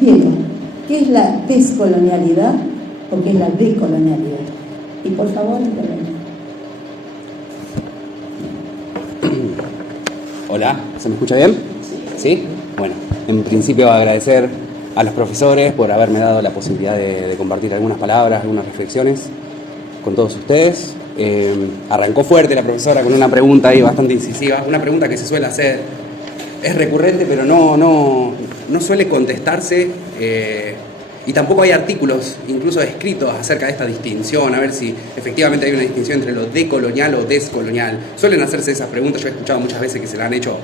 Diego, ¿qué es la descolonialidad o qué es la decolonialidad? Y por favor, intervenga. Hola, ¿se me escucha bien? ¿Sí? Bueno, en principio agradecer a los profesores por haberme dado la posibilidad de compartir algunas palabras, algunas reflexiones con todos ustedes. Arrancó fuerte la profesora con una pregunta ahí bastante incisiva, una pregunta que se suele hacer, es recurrente pero no suele contestarse, y tampoco hay artículos incluso escritos acerca de esta distinción, a ver si efectivamente hay una distinción entre lo decolonial o descolonial. Suelen hacerse esas preguntas, yo he escuchado muchas veces que se la han hecho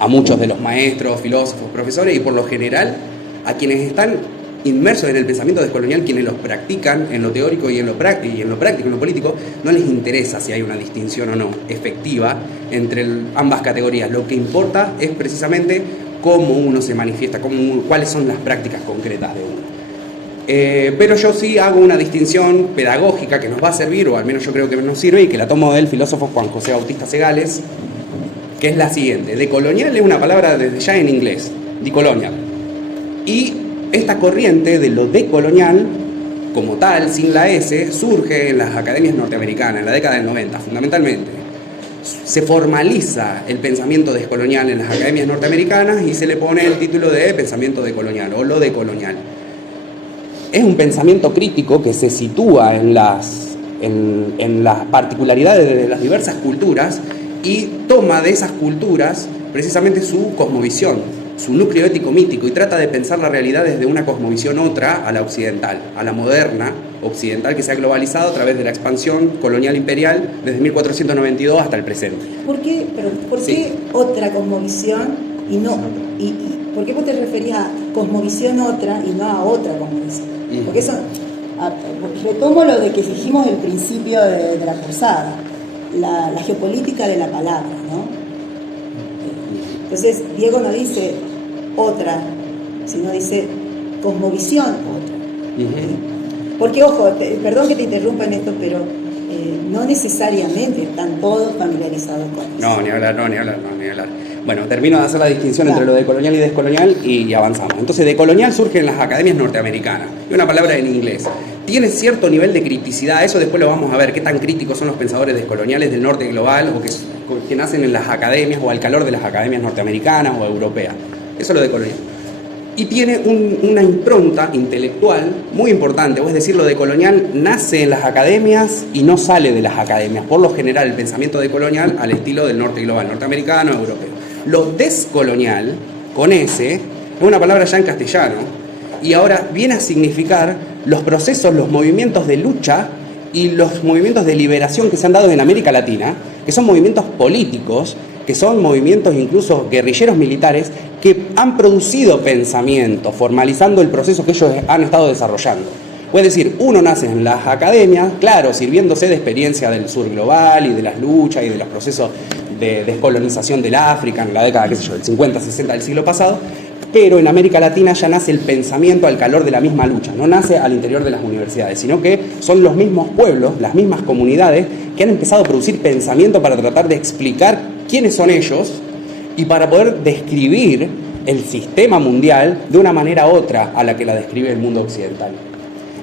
a muchos de los maestros, filósofos, profesores, y por lo general a quienes están inmersos en el pensamiento descolonial, quienes los practican en lo teórico y en lo práctico, en lo político, no les interesa si hay una distinción o no efectiva entre ambas categorías. Lo que importa es precisamente cómo uno se manifiesta, cuáles son las prácticas concretas de uno. Pero yo sí hago una distinción pedagógica que nos va a servir, o al menos yo creo que nos sirve, y que la tomo del filósofo Juan José Bautista Segales, que es la siguiente. Decolonial es una palabra desde ya en inglés, decolonial. Y esta corriente de lo decolonial, como tal, sin la S, surge en las academias norteamericanas, en la década del 90, fundamentalmente. Se formaliza el pensamiento descolonial en las academias norteamericanas y se le pone el título de pensamiento decolonial o lo decolonial. Es un pensamiento crítico que se sitúa en las particularidades de las diversas culturas y toma de esas culturas precisamente su cosmovisión, su núcleo ético mítico, y trata de pensar la realidad desde una cosmovisión otra a la occidental, a la moderna occidental, que se ha globalizado a través de la expansión colonial imperial desde 1492 hasta el presente. ¿Por qué otra cosmovisión y no? ¿Por qué vos te referías a cosmovisión otra y no a otra cosmovisión? Porque eso, retomo lo de que dijimos al principio de la cursada, la geopolítica de la palabra, ¿no? Entonces, Diego no dice otra, sino dice cosmovisión otra. Porque, ojo, perdón que te interrumpa en esto, pero no necesariamente están todos familiarizados con eso. No, ni hablar. Bueno, termino de hacer la distinción entre lo decolonial y descolonial y avanzamos. Entonces, decolonial surge en las academias norteamericanas, y una palabra en inglés. Tiene cierto nivel de criticidad, eso después lo vamos a ver, qué tan críticos son los pensadores descoloniales del norte global o que nacen en las academias o al calor de las academias norteamericanas o europeas. Eso es lo decolonial. Y tiene una impronta intelectual muy importante, es decir, lo decolonial nace en las academias y no sale de las academias. Por lo general, el pensamiento decolonial al estilo del norte global, norteamericano, europeo. Lo descolonial, con S, es una palabra ya en castellano, y ahora viene a significar los procesos, los movimientos de lucha y los movimientos de liberación que se han dado en América Latina, que son movimientos políticos, que son movimientos incluso guerrilleros militares, que han producido pensamiento, formalizando el proceso que ellos han estado desarrollando. Es decir, uno nace en las academias, claro, sirviéndose de experiencia del sur global y de las luchas y de los procesos de descolonización del África en la década, del 50, 60 del siglo pasado, pero en América Latina ya nace el pensamiento al calor de la misma lucha, no nace al interior de las universidades, sino que son los mismos pueblos, las mismas comunidades que han empezado a producir pensamiento para tratar de explicar quiénes son ellos y para poder describir el sistema mundial de una manera otra a la que la describe el mundo occidental.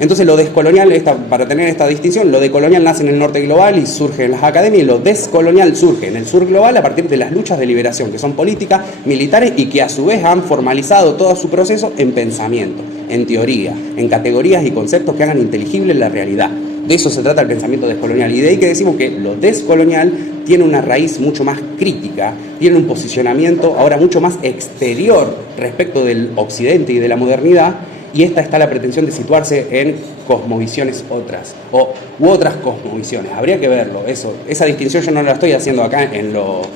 Entonces lo descolonial, para tener esta distinción, lo decolonial nace en el norte global y surge en las academias, y lo descolonial surge en el sur global a partir de las luchas de liberación, que son políticas, militares, y que a su vez han formalizado todo su proceso en pensamiento, en teoría, en categorías y conceptos que hagan inteligible la realidad. De eso se trata el pensamiento descolonial, y de ahí que decimos que lo descolonial tiene una raíz mucho más crítica, tiene un posicionamiento ahora mucho más exterior respecto del occidente y de la modernidad, y esta está la pretensión de situarse en cosmovisiones otras, u otras cosmovisiones. Habría que verlo, esa distinción yo no la estoy haciendo acá en lo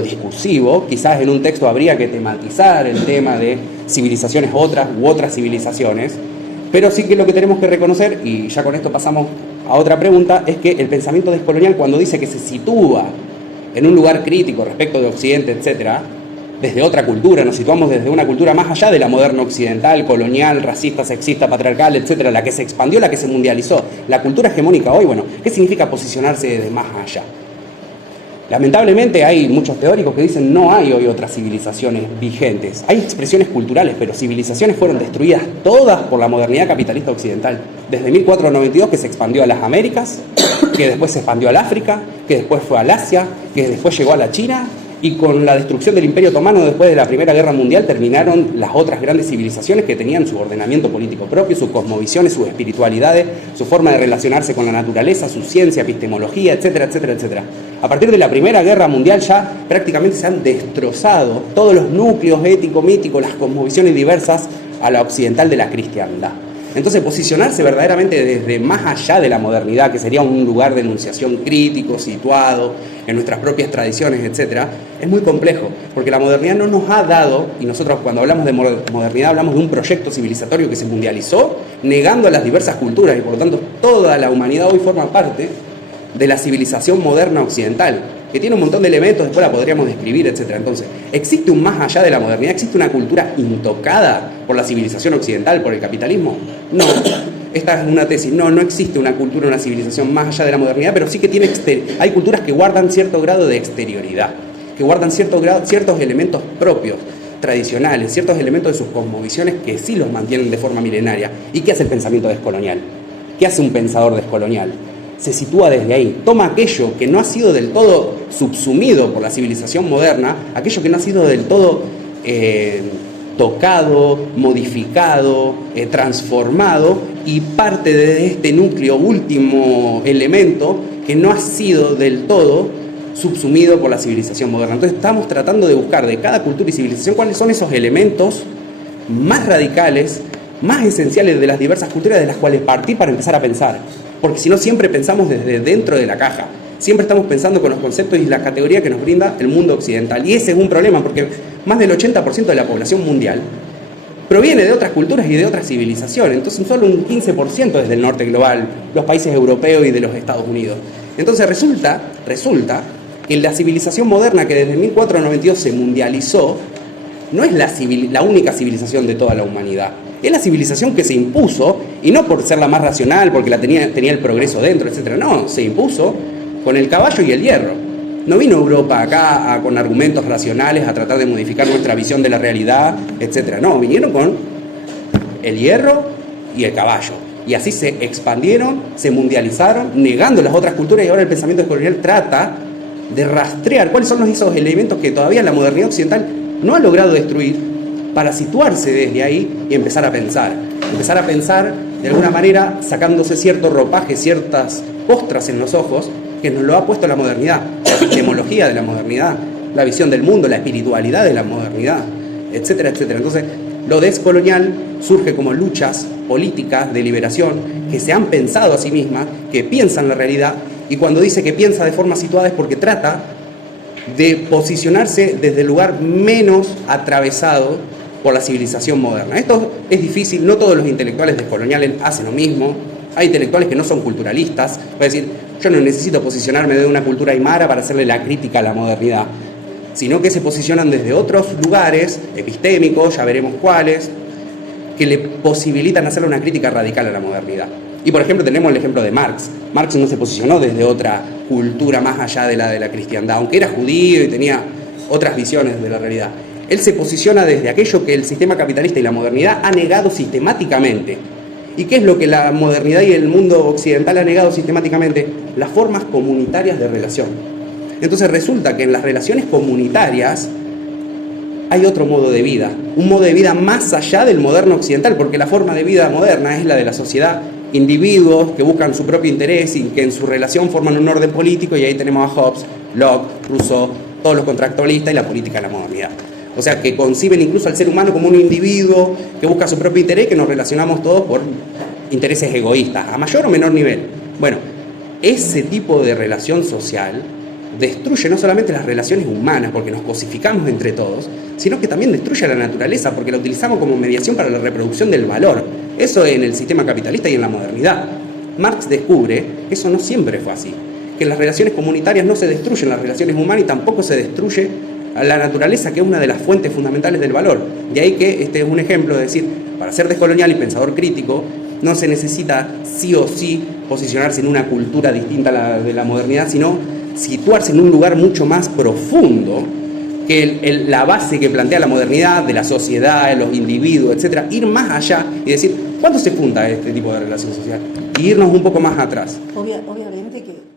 discursivo, quizás en un texto habría que tematizar el tema de civilizaciones otras u otras civilizaciones, pero sí que lo que tenemos que reconocer, y ya con esto pasamos a otra pregunta, es que el pensamiento descolonial, cuando dice que se sitúa en un lugar crítico respecto de Occidente, etcétera, desde otra cultura, nos situamos desde una cultura más allá de la moderna occidental, colonial, racista, sexista, patriarcal, etcétera, la que se expandió, la que se mundializó, la cultura hegemónica hoy, bueno, ¿qué significa posicionarse desde más allá? Lamentablemente hay muchos teóricos que dicen no hay hoy otras civilizaciones vigentes. Hay expresiones culturales, pero civilizaciones fueron destruidas todas por la modernidad capitalista occidental. Desde 1492, que se expandió a las Américas, que después se expandió al África, que después fue al Asia, que después llegó a la China, y con la destrucción del Imperio Otomano después de la Primera Guerra Mundial terminaron las otras grandes civilizaciones que tenían su ordenamiento político propio, sus cosmovisiones, sus espiritualidades, su forma de relacionarse con la naturaleza, su ciencia, epistemología, etcétera, etcétera, etcétera. A partir de la Primera Guerra Mundial ya prácticamente se han destrozado todos los núcleos ético-míticos, las cosmovisiones diversas a la occidental de la cristiandad. Entonces, posicionarse verdaderamente desde más allá de la modernidad, que sería un lugar de enunciación crítico, situado en nuestras propias tradiciones, etcétera, es muy complejo, porque la modernidad no nos ha dado, y nosotros cuando hablamos de modernidad hablamos de un proyecto civilizatorio que se mundializó, negando a las diversas culturas, y por lo tanto toda la humanidad hoy forma parte de la civilización moderna occidental, que tiene un montón de elementos, después la podríamos describir, etcétera. Entonces, ¿existe un más allá de la modernidad? ¿Existe una cultura intocada por la civilización occidental, por el capitalismo? No. Esta es una tesis. No existe una cultura, una civilización más allá de la modernidad, pero sí que hay culturas que guardan cierto grado de exterioridad, que guardan ciertos elementos propios, tradicionales, ciertos elementos de sus cosmovisiones que sí los mantienen de forma milenaria. ¿Y qué hace el pensamiento descolonial? ¿Qué hace un pensador descolonial? Se sitúa desde ahí, toma aquello que no ha sido del todo subsumido por la civilización moderna, aquello que no ha sido del todo tocado, modificado, transformado, y parte de este núcleo, último elemento, que no ha sido del todo subsumido por la civilización moderna. Entonces estamos tratando de buscar de cada cultura y civilización cuáles son esos elementos más radicales, más esenciales de las diversas culturas de las cuales partir para empezar a pensar. Porque si no, siempre pensamos desde dentro de la caja. Siempre estamos pensando con los conceptos y las categorías que nos brinda el mundo occidental. Y ese es un problema, porque más del 80% de la población mundial proviene de otras culturas y de otras civilizaciones. Entonces solo un 15% es del norte global, los países europeos y de los Estados Unidos. Entonces resulta que la civilización moderna que desde 1492 se mundializó no es la única civilización de toda la humanidad. Es la civilización que se impuso, y no por ser la más racional, porque tenía el progreso dentro, etc. No, se impuso con el caballo y el hierro. No vino Europa acá con argumentos racionales a tratar de modificar nuestra visión de la realidad, etc. No, vinieron con el hierro y el caballo. Y así se expandieron, se mundializaron, negando las otras culturas, y ahora el pensamiento descolonial trata de rastrear cuáles son esos elementos que todavía la modernidad occidental no ha logrado destruir, para situarse desde ahí y empezar a pensar de alguna manera sacándose cierto ropaje, ciertas costras en los ojos que nos lo ha puesto la modernidad, la epistemología de la modernidad, la visión del mundo, la espiritualidad de la modernidad, etcétera, etcétera. Entonces, lo descolonial surge como luchas políticas de liberación que se han pensado a sí mismas, que piensan la realidad, y cuando dice que piensa de forma situada es porque trata de posicionarse desde el lugar menos atravesado por la civilización moderna. Esto es difícil, no todos los intelectuales descoloniales hacen lo mismo. Hay intelectuales que no son culturalistas, puede decir, yo no necesito posicionarme de una cultura aymara para hacerle la crítica a la modernidad, sino que se posicionan desde otros lugares epistémicos, ya veremos cuáles, que le posibilitan hacerle una crítica radical a la modernidad. Y por ejemplo tenemos el ejemplo de Marx. Marx no se posicionó desde otra cultura más allá de la cristiandad, aunque era judío y tenía otras visiones de la realidad. Él se posiciona desde aquello que el sistema capitalista y la modernidad ha negado sistemáticamente. ¿Y qué es lo que la modernidad y el mundo occidental ha negado sistemáticamente? Las formas comunitarias de relación. Entonces resulta que en las relaciones comunitarias hay otro modo de vida, un modo de vida más allá del moderno occidental, porque la forma de vida moderna es la de la sociedad, individuos que buscan su propio interés y que en su relación forman un orden político, y ahí tenemos a Hobbes, Locke, Rousseau, todos los contractualistas y la política de la modernidad. O sea, que conciben incluso al ser humano como un individuo que busca su propio interés, que nos relacionamos todos por intereses egoístas, a mayor o menor nivel. Bueno, ese tipo de relación social destruye no solamente las relaciones humanas, porque nos cosificamos entre todos, sino que también destruye a la naturaleza, porque la utilizamos como mediación para la reproducción del valor. Eso en el sistema capitalista y en la modernidad. Marx descubre que eso no siempre fue así, que en las relaciones comunitarias no se destruyen las relaciones humanas y tampoco se destruye a la naturaleza, que es una de las fuentes fundamentales del valor. De ahí que este es un ejemplo de decir, para ser descolonial y pensador crítico, no se necesita sí o sí posicionarse en una cultura distinta a la de la modernidad, sino situarse en un lugar mucho más profundo que la base que plantea la modernidad de la sociedad, de los individuos, etcétera, ir más allá y decir, ¿cuándo se funda este tipo de relación social? Y irnos un poco más atrás. Obviamente que